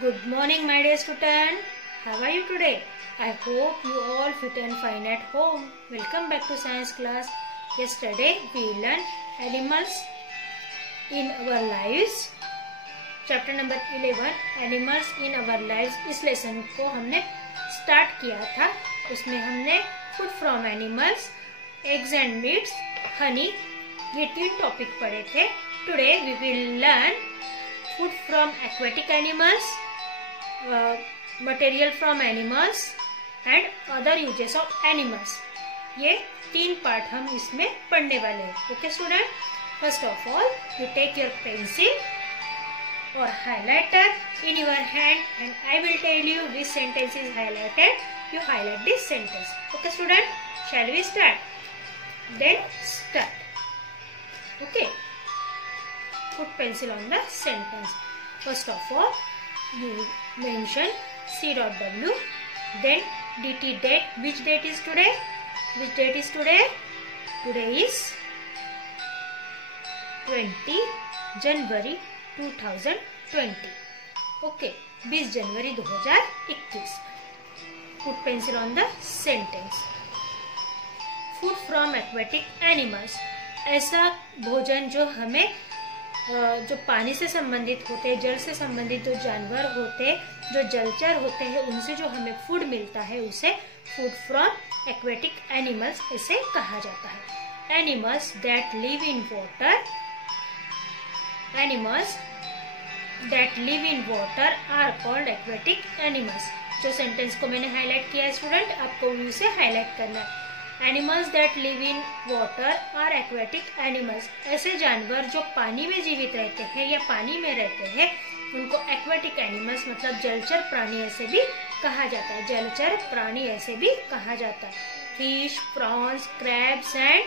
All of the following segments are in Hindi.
Good morning, my dear student. How are you today? I hope you all fit and fine at home. Welcome back to science class. Yesterday we learned animals in our lives. Chapter number 11 Animals in our lives. इस लेसन को हमने स्टार्ट किया था. उसमें हमने food from animals, eggs and meats, honey, ये 3 टॉपिक पढ़े थे. Today we will learn food from aquatic animals, material from animals and other uses of animals. ये 3 पार्ट हम इसमें पढ़ने वाले हैं. Okay student, first of all you take your pencil or highlighter in your hand and I will tell you which sentence is highlighted. You highlight this sentence. Okay student, shall we start? Then start. Okay, put pencil on the sentence. First of all you mention C.W, then DT date. Which date is today? Which date is today? Today is 20 January 2020. Okay, 20 January 2021. Put pencil on the sentence. Food from aquatic animals. ऐसा भोजन जो हमें जो पानी से संबंधित होते हैं, जल से संबंधित जो जानवर होते हैं, जो जलचर होते हैं, उनसे जो हमें फूड मिलता है उसे फूड फ्रॉम एक्वेटिक एनिमल्स ऐसे कहा जाता है. Animals that live in water. Animals that live in water are called aquatic animals. जो सेंटेंस को मैंने हाईलाइट किया है स्टूडेंट, आपको उसे हाईलाइट करना है. Animals that live in water are aquatic animals. ऐसे जानवर जो पानी में जीवित रहते हैं या पानी में रहते हैं उनको एक्वेटिक एनिमल्स मतलब जलचर प्राणी ऐसे भी कहा जाता है. जलचर प्राणी ऐसे भी कहा जाता है. Fish, prawns, crabs and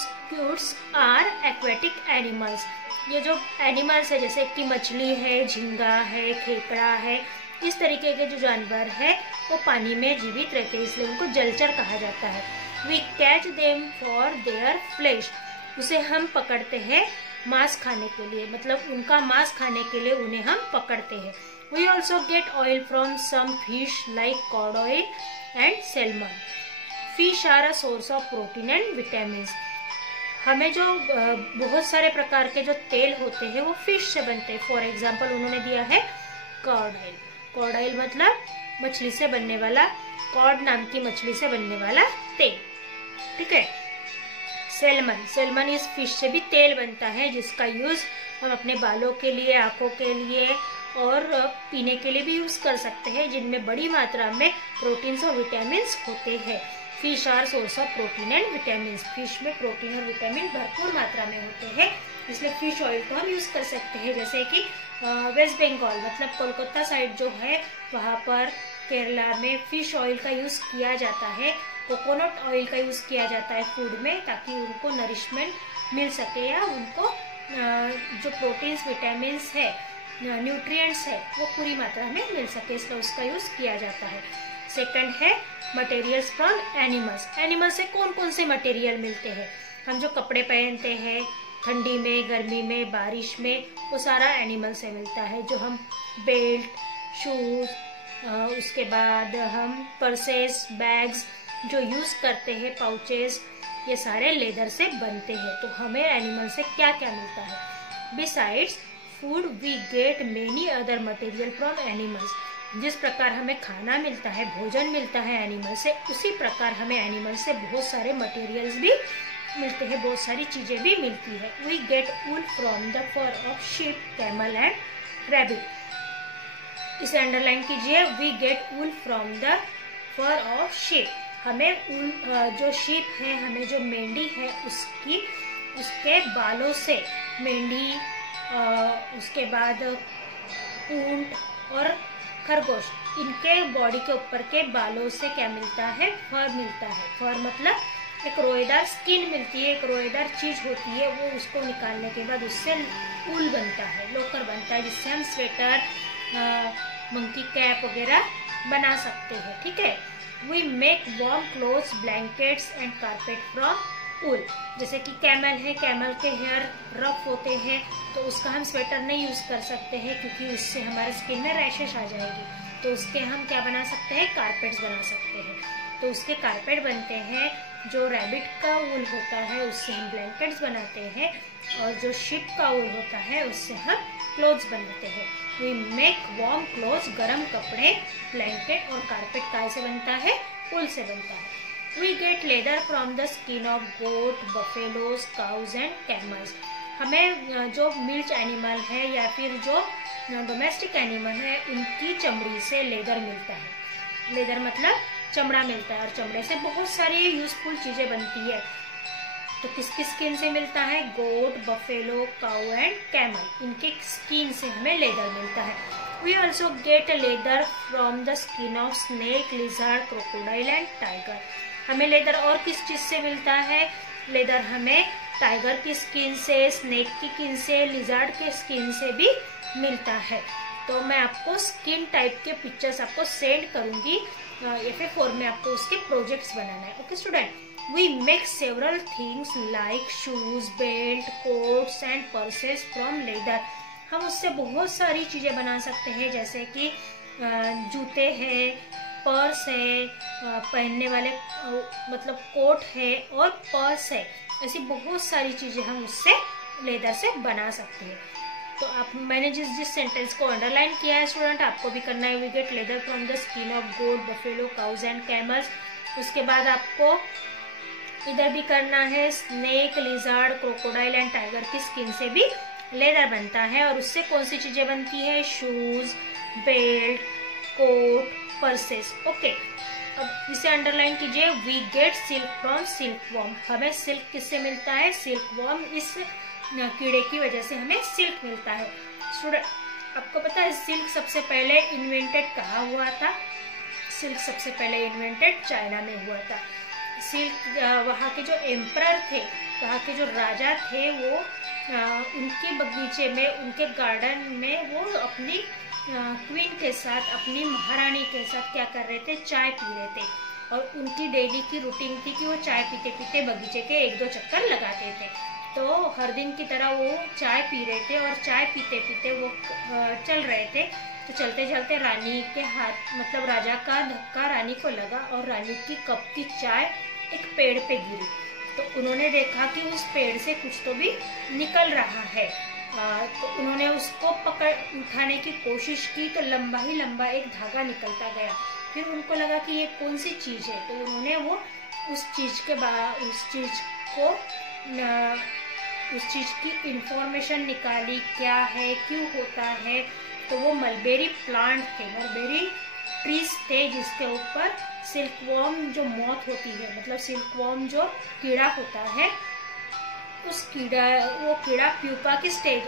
squids are aquatic animals. ये जो एनिमल्स है जैसे कि मछली है, झींगा है, खेकड़ा है, इस तरीके के जो जानवर है वो पानी में जीवित रहते हैं, इसलिए उनको जलचर कहा जाता है. We catch them for their flesh. उसे हम पकड़ते हैं मांस खाने के लिए, मतलब उनका मांस खाने के लिए उन्हें हम पकड़ते हैं. We also get oil from some fish like cod oil and salmon. Fish are a source of protein and vitamin. हमें जो बहुत सारे प्रकार के जो तेल होते हैं वो फिश से बनते हैं. फॉर एग्जाम्पल उन्होंने दिया है कॉड ऑयल. कॉड ऑयल मतलब मछली से बनने वाला, कॉड नाम की मछली से बनने वाला तेल. ठीक है. सैल्मन, सैल्मन इस फिश से भी तेल बनता है जिसका यूज हम अपने बालों के लिए, आंखों के लिए और पीने के लिए भी यूज कर सकते हैं, जिनमें बड़ी मात्रा में प्रोटीन्स और विटामिन होते हैं. Fish are source of protein and vitamin. Fish में प्रोटीन और विटामिन भरपूर मात्रा में होते हैं, इसलिए फिश ऑयल को हम यूज कर सकते हैं. जैसे कि वेस्ट बंगाल मतलब कोलकाता साइड जो है वहाँ पर केरला में फिश ऑयल का यूज किया जाता है, कोकोनट ऑयल का यूज किया जाता है फूड में, ताकि उनको नरिशमेंट मिल सके या उनको जो प्रोटीन्स, विटामिन है, न्यूट्रिएंट्स है वो पूरी मात्रा में मिल सके, इसलिए उसका यूज किया जाता है. सेकंड है मटेरियल्स फ्रॉम एनिमल्स. एनिमल से कौन कौन से मटेरियल मिलते हैं? हम जो कपड़े पहनते हैं ठंडी में, गर्मी में, बारिश में, वो सारा एनिमल से मिलता है. जो हम बेल्ट, शूज, उसके बाद हम पर्सेस, बैग्स जो यूज करते हैं, पाउचेस, ये सारे लेदर से बनते हैं. तो हमें एनिमल से क्या क्या मिलता है? Besides food we get many other material from animals. जिस प्रकार हमें खाना मिलता है, भोजन मिलता है एनिमल से, उसी प्रकार हमें एनिमल से बहुत सारे मटेरियल्स भी मिलते हैं, बहुत सारी चीजें भी मिलती है. We get wool from the fur of sheep, camel and rabbit. इसे अंडरलाइन कीजिए. We get wool from the fur of sheep. हमें ऊन, जो शीप है, हमें जो मेंढी है उसके बालों से, मेंढी, उसके बाद ऊंट और खरगोश, इनके बॉडी के ऊपर के बालों से क्या मिलता है? फर मिलता है. फर मतलब एक रोएदार स्किन मिलती है, एक रोएदार चीज होती है, वो उसको निकालने के बाद उससे ऊल बनता है, लोकर बनता है, जिससे हम स्वेटर, मंकी कैप वगैरह बना सकते हैं. ठीक है. We make warm clothes, blankets and carpet from wool. जैसे कि कैमल है, कैमल के हेयर रफ होते हैं तो उसका हम स्वेटर नहीं यूज कर सकते हैं क्योंकि उससे हमारे स्किन में रैशेस आ जाएगी। तो उसके हम क्या बना सकते हैं, कारपेट्स बना सकते हैं। तो उसके कारपेट बनते हैं। जो रैबिट का ऊल होता है उससे हम ब्लैंकेट्स बनाते हैं, और जो शिप का ऊल होता है उससे हम क्लोथ्स बनाते हैं। वी मेक वार्म क्लोथ्स, गर्म कपड़े, ब्लैंकेट और कारपेट काय से बनता है, ऊल से बनता है। We get leather from the skin of goat, buffaloes, cows and camels. हमें जो मिल्च एनिमल है या फिर जो डोमेस्टिक एनिमल है उनकी चमड़ी से लेदर मिलता है। लेदर मतलब चमड़ा मिलता है, और चमड़े से बहुत सारी यूजफुल चीजें बनती है। तो किसकी स्किन से मिलता है, goat, buffalo, cow and camel, इनके स्किन से हमें लेदर मिलता है। We also get leather from the skin of snake, lizard, crocodile and tiger. हमें लेदर और किस चीज से मिलता है, लेदर हमें टाइगर की स्किन से, स्नेक की स्किन से, लिजर्ड के स्किन से भी मिलता है। तो मैं आपको स्किन टाइप के पिक्चर्स आपको सेंड करूंगी, FA4 में आपको उसके प्रोजेक्ट्स बनाना है। Okay student, we make several things like shoes, belt, coats and purses from leather. हम उससे बहुत सारी चीजें बना सकते हैं, जैसे कि जूते हैं, पर्स है, पहनने वाले मतलब कोट है और पर्स है। ऐसी बहुत सारी चीजें हम उससे लेदर से बना सकते हैं। तो आप मैंने जिस सेंटेंस को अंडरलाइन किया है स्टूडेंट, आपको भी करना है। We get leather from the skin of goat, buffalo, cows and camels. उसके बाद आपको इधर भी करना है, snake, lizard, crocodile and tiger की स्किन से भी लेदर बनता है। और उससे कौन सी चीजें बनती है, shoes, belt, coat, purses. Okay, अब इसे अंडरलाइन कीजिए। We get silk from silkworm. हमें सिल्क किससे मिलता है, सिल्क वॉर्म, इस कीड़े की वजह से हमें सिल्क मिलता है। स्टूडेंट, आपको पता है सिल्क सबसे पहले इन्वेंटेड कहाँ हुआ था, सिल्क सबसे पहले इन्वेंटेड चाइना में हुआ था। सिल्क वहाँ के जो एम्परर थे, वहाँ के जो राजा थे, वो उनके बगीचे में, उनके गार्डन में वो अपनी क्वीन के साथ, अपनी महारानी के साथ क्या कर रहे थे, चाय पी रहे थे। और उनकी डेली की रूटीन थी कि वो चाय पीते पीते बगीचे के 1-2 चक्कर लगाते थे। तो हर दिन की तरह वो चाय पी रहे थे, और चाय पीते पीते वो चल रहे थे। तो चलते चलते रानी के हाथ, मतलब राजा का धक्का रानी को लगा, और रानी की कप की चाय एक पेड़ पे गिरी। तो उन्होंने देखा कि उस पेड़ से कुछ तो भी निकल रहा है। तो उन्होंने उसको पकड़ उठाने की कोशिश की, तो लंबा ही लंबा एक धागा निकलता गया। फिर उनको लगा कि ये कौन सी चीज है, तो उन्होंने वो उस चीज की इंफॉर्मेशन निकाली, क्या है, क्यों होता है। तो वो मलबेरी प्लांट थे, मलबेरी ट्रीज थे, जिसके ऊपर सिल्कवॉर्म जो मॉथ होती है, मतलब सिल्कवॉर्म जो कीड़ा होता है, वो कीड़ा प्यूपा की स्टेज,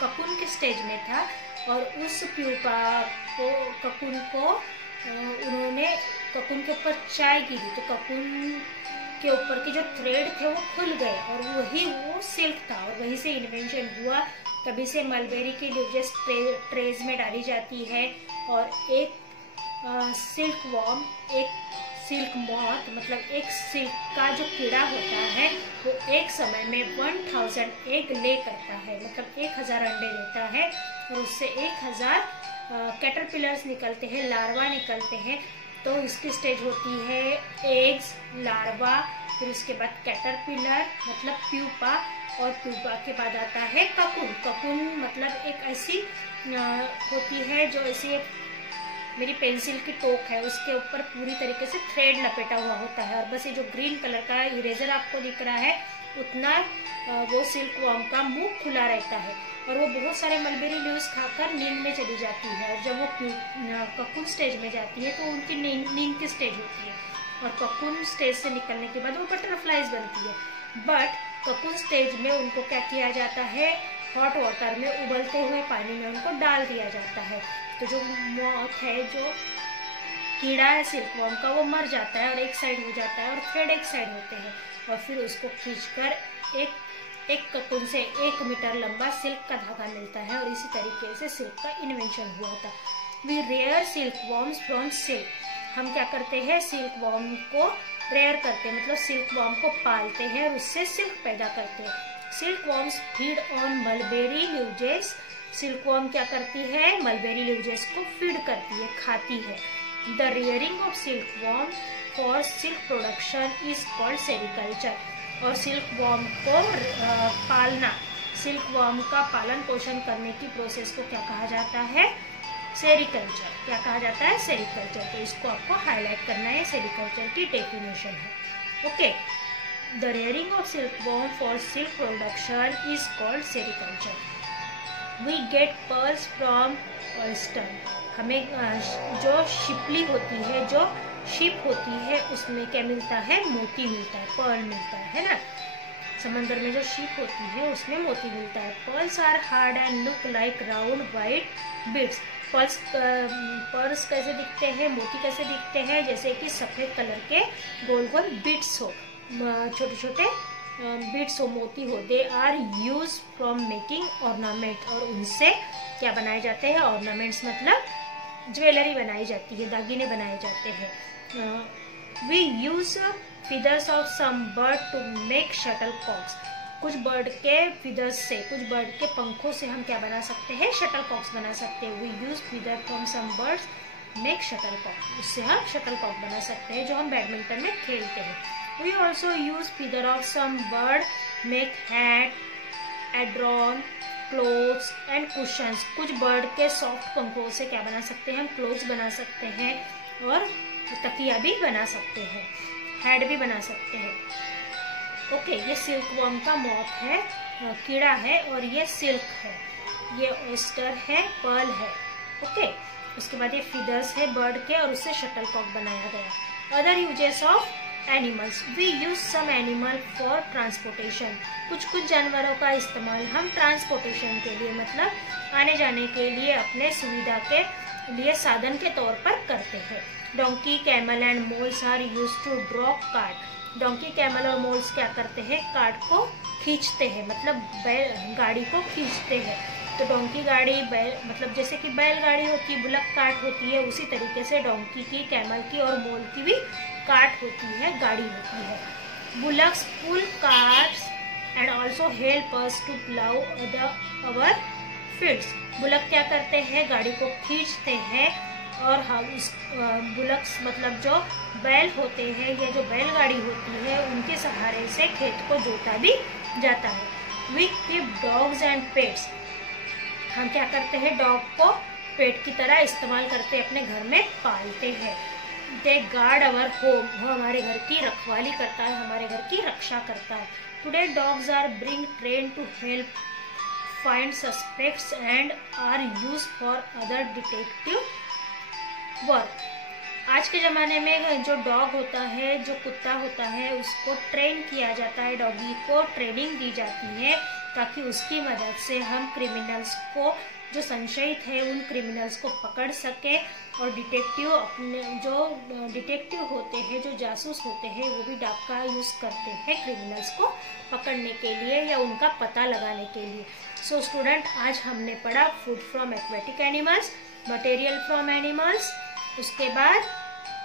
ककून के स्टेज में था। और उस प्यूपा को, ककून को उन्होंने, ककून के ऊपर चाय गिरी, तो ककून के ऊपर के जो थ्रेड थे वो खुल गए, और वही वो सिल्क था, और वहीं से इन्वेंशन हुआ। तभी से मलबेरी की लीव्स ट्रेज में डाली जाती है, और एक सिल्क वॉर्म, एक सिल्क मॉथ, मतलब एक सिल्क का जो कीड़ा होता है, वो एक समय में 1000 एग ले करता है, मतलब 1000 अंडे देता है, और उससे 1000 कैटरपिलर्स निकलते हैं, लार्वा निकलते हैं। तो इसकी स्टेज होती है एग्स, लार्वा, फिर उसके बाद कैटरपिलर मतलब प्यूपा, और प्यूपा के बाद आता है ककून। ककून मतलब एक ऐसी होती है जो ऐसी, मेरी पेंसिल की टोक है, उसके ऊपर पूरी तरीके से थ्रेड लपेटा हुआ होता है, और बस ये जो ग्रीन कलर का इरेजर आपको दिख रहा है, उतना वो सिल्क वॉर्म का मुंह खुला रहता है, और वो बहुत सारे मलबेरी लीव्स खाकर नींद में चली जाती है। और जब वो ककून स्टेज में जाती है तो उनकी नींद की स्टेज होती है, और ककून स्टेज से निकलने के बाद वो बटरफ्लाइज बनती है। बट ककून स्टेज में उनको क्या किया जाता है, हॉट वाटर में, उबलते हुए पानी में उनको डाल दिया जाता है। तो जो मॉथ है, जो कीड़ा है सिल्कवॉर्म का, वो मर जाता है और एक साइड हो जाता है, और थ्रेड एक साइड होते हैं, और फिर उसको खींचकर एक ककून से 1 मीटर लंबा सिल्क का धागा मिलता है, और इसी तरीके से सिल्क का इन्वेंशन हुआ था। We rear silkworms from silk. हम क्या करते हैं, सिल्क वॉर्म को रेयर करते हैं, मतलब सिल्क वॉर्म को पालते हैं और उससे सिल्क पैदा करते हैं। Silk worms feed on mulberry leaves. Silk worm क्या करती है? मलबेरी लीव्जेस को फीड करती है, खाती है। The rearing of silkworm for silk production is called sericulture. और सिल्क वॉर्म को पालना, सिल्क वॉर्म का पालन पोषण करने की प्रोसेस को क्या कहा जाता है? सेरिकल्चर। क्या कहा जाता है? सेरिकल्चर। तो इसको आपको हाईलाइट करना है, सेरिकल्चर की डेफिनेशन है। Okay, the rearing of silkworm for silk production is called sericulture. We get pearls from oyster. हमें जो शिपली होती है, जो शिप होती है, उसमें क्या मिलता है? मोती मिलता है, पर्ल मिलता है ना। समंदर में जो शिप होती है उसमें मोती मिलता है। Pearls are hard and look like round white beads. Pearls कैसे दिखते हैं? मोती कैसे दिखते हैं? जैसे कि सफेद कलर के गोल गोल बीड्स हो, छोटे छोटे बीड्स हो, मोती हो। They are use from making ornament. और उनसे क्या बनाए जाते हैं? ऑर्नामेंट्स मतलब ज्वेलरी बनाई जाती है, दागिने बनाए जाते हैं। We use feathers of some bird to make shuttlecocks। कुछ बर्ड के feathers से, कुछ बर्ड के पंखों से हम क्या बना सकते हैं? shuttlecocks बना सकते हैं। We use feather from some birds make shuttlecock। उससे हम shuttlecock बना सकते हैं जो हम बैडमिंटन में खेलते हैं। We also use feather of some bird make hat, adorn, clothes and cushions। कुछ बर्ड के सॉफ्ट पंखों से क्या बना सकते हैं? हम क्लोथ्स बना सकते हैं और तकिया भी बना सकते हैं, हेड भी बना सकते हैं। ओके, ये सिल्क वॉर्म का मॉथ है, कीड़ा है, और ये सिल्क है, ये ऑयस्टर है, पर्ल है। ओके, उसके बाद ये फीदर्स है बर्ड के और उससे शटलकॉक बनाया गया। Other uses of animals. We use some animal for transportation. कुछ जानवरों का इस्तेमाल हम ट्रांसपोर्टेशन के लिए, मतलब आने जाने के लिए, अपने सुविधा के लिए साधन के तौर पर करते हैं। Donkey, camel and mules are use to draw cart. Donkey, camel और मोल्स क्या करते हैं? कार्ट को खींचते हैं, मतलब गाड़ी को खींचते हैं। तो डोंकी गाड़ी बैल, मतलब जैसे कि बैलगाड़ी होती है, बुलक कार्ट होती है, उसी तरीके से डोंकी की, कैमल की और मोल की भी कार्ट होती है, गाड़ी होती है। Bullocks pull carts and also help us to plough our fields. Bullock क्या करते हैं? गाड़ी को खींचते हैं और हम उस बुलक्स मतलब जो बैल होते हैं या जो बैलगाड़ी होती है, उनके सहारे से खेत को जोता भी जाता है। We keep dogs and pets. हम क्या करते हैं? डॉग को पेट की तरह इस्तेमाल करते, अपने घर में पालते हैं। दे गार्ड अवर होम। वो हमारे घर की रखवाली करता है, हमारे घर की रक्षा करता है। Today dogs are being trained to help find suspects and are used for other detective work. आज के ज़माने में जो डॉग होता है, जो कुत्ता होता है, उसको ट्रेन किया जाता है, डॉगी को ट्रेनिंग दी जाती है ताकि उसकी मदद से हम क्रिमिनल्स को, जो संशयित है, उन क्रिमिनल्स को पकड़ सके। और डिटेक्टिव, अपने जो डिटेक्टिव होते हैं, जो जासूस होते हैं, वो भी डॉग का यूज़ करते हैं क्रिमिनल्स को पकड़ने के लिए या उनका पता लगाने के लिए। सो स्टूडेंट, आज हमने पढ़ा food from aquatic animals, material from animals, उसके बाद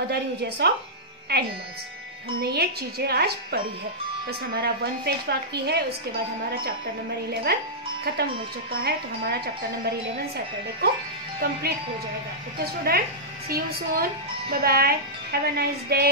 अदर यूजेस ऑफ एनिमल्स। हमने ये चीज़ें आज पढ़ी है। बस हमारा 1 पेज बाकी है, उसके बाद हमारा चैप्टर नंबर 11 खत्म हो चुका है। तो हमारा चैप्टर नंबर 11 सैटरडे को कंप्लीट हो जाएगा। Okay student, see you soon, bye bye, have a nice day,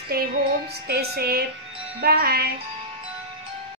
stay home, stay safe, bye.